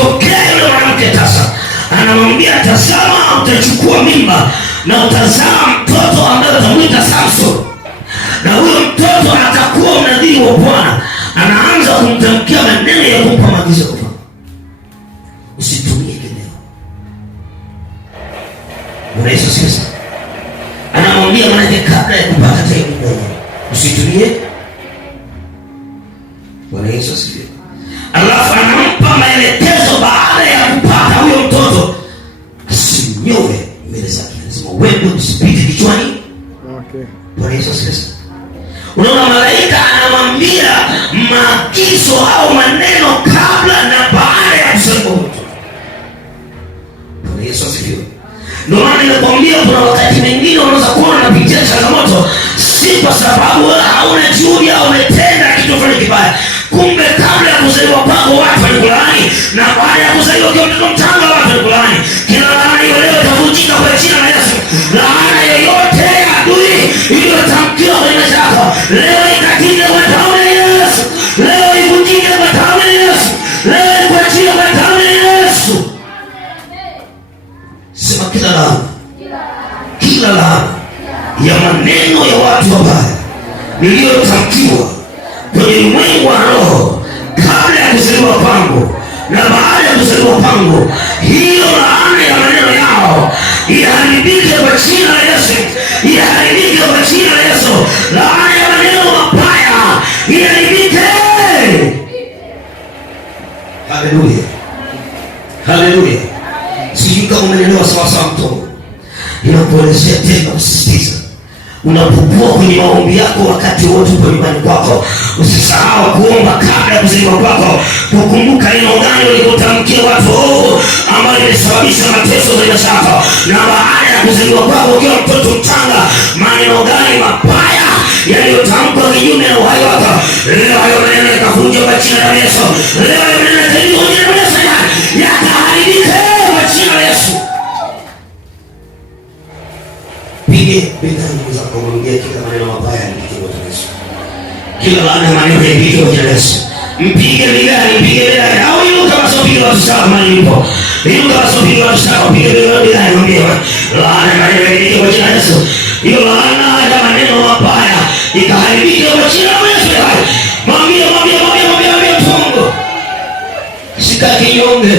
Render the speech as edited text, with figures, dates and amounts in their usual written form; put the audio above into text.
akamtokea yule mwanamke tasa, anamwambia tazama, utachukua mimba na utazaa mtoto ambaye utamwita Samson, na huyo mtoto atakuwa mnadhiri wa Bwana. Anaanza kumtamkia maneno ya kumpa maagizo kwa Bwana. Usitumie kileo. Bwana Yesu sasa anamwambia mwanamke kabla ya kupata taibu mwenyewe, usitumie. Bwana Yesu asifiwe. Alafu anampa maelekezo baada ya kupata huyo mtoto, asinyoe mbele zake. Anasema wewe usipite kichwani. Okay. Bwana Yesu asifiwe. Unaona, malaika anamwambia maagizo au maneno kabla na baada ya kusema mtoto. Bwana Yesu asifiwe. Ndio maana ninakwambia kuna wakati mwingine unaweza kuwa unapitia changamoto si kwa sababu hauna juhudi au umetenda kitu fulani kibaya. Kumbe kabla ya kuzaliwa kwako watu walikulaani, na baada ya kuzaliwa kwa mtoto mchanga watu walikulaani. Kila laana hiyo leo itavunjika kwa jina la Yesu. Laana yoyote ya adui iliyotamkiwa kwenye maisha yako leo ikatike kwa damu ya Yesu. Leo ivunjike kwa damu ya Yesu. Leo ikuachie kwa damu ya Yesu. Sema kila laana ya maneno ya watu wabaya niliyotamkiwa kwenye ulimwengu wa roho kabla ya kuzaliwa kwangu na baada ya kuzaliwa kwangu, hiyo laana ya maneno yao iharibike kwa jina la Yesu. Iharibike kwa jina la Yesu. Laana ya maneno mabaya iharibike. Haleluya. Haleluya. Sijui kama umeelewa sawa sawa mtoto. Ninakuelezea tena usisitiza. Unapokuwa kwenye maombi yako wakati wote uko nyumbani kwako, usisahau kuomba kabla ya kuzaliwa kwako, kukumbuka neno gani ulikotamkia watu ambao ilisababisha mateso kwenye maisha yako, na baada ya kuzaliwa kwako ukiwa mtoto mchanga, maneno gani mabaya yaliyotamkwa kinyume na uhai wako. Leo hayo maneno yakavunjwa kwa jina la Yesu. Leo hayo maneno yakavunjwa kwa jina la Yesu. Yataharibika kwa jina la Yesu. Pige begani zako, mwambie kila maneno mabaya yapite kwa Yesu. Kila laana ya maneno yapite kwa Yesu. Mpige begani, mpige begani. Au inuka basi upige watu sawa mahali ulipo. Inuka basi upige watu sawa, upige begani, mwambie laana ya maneno yapite kwa jina la Yesu. Hiyo laana ya maneno mabaya ikaharibike kwa jina la Yesu. Mwambie Mungu. Shika kinyonge.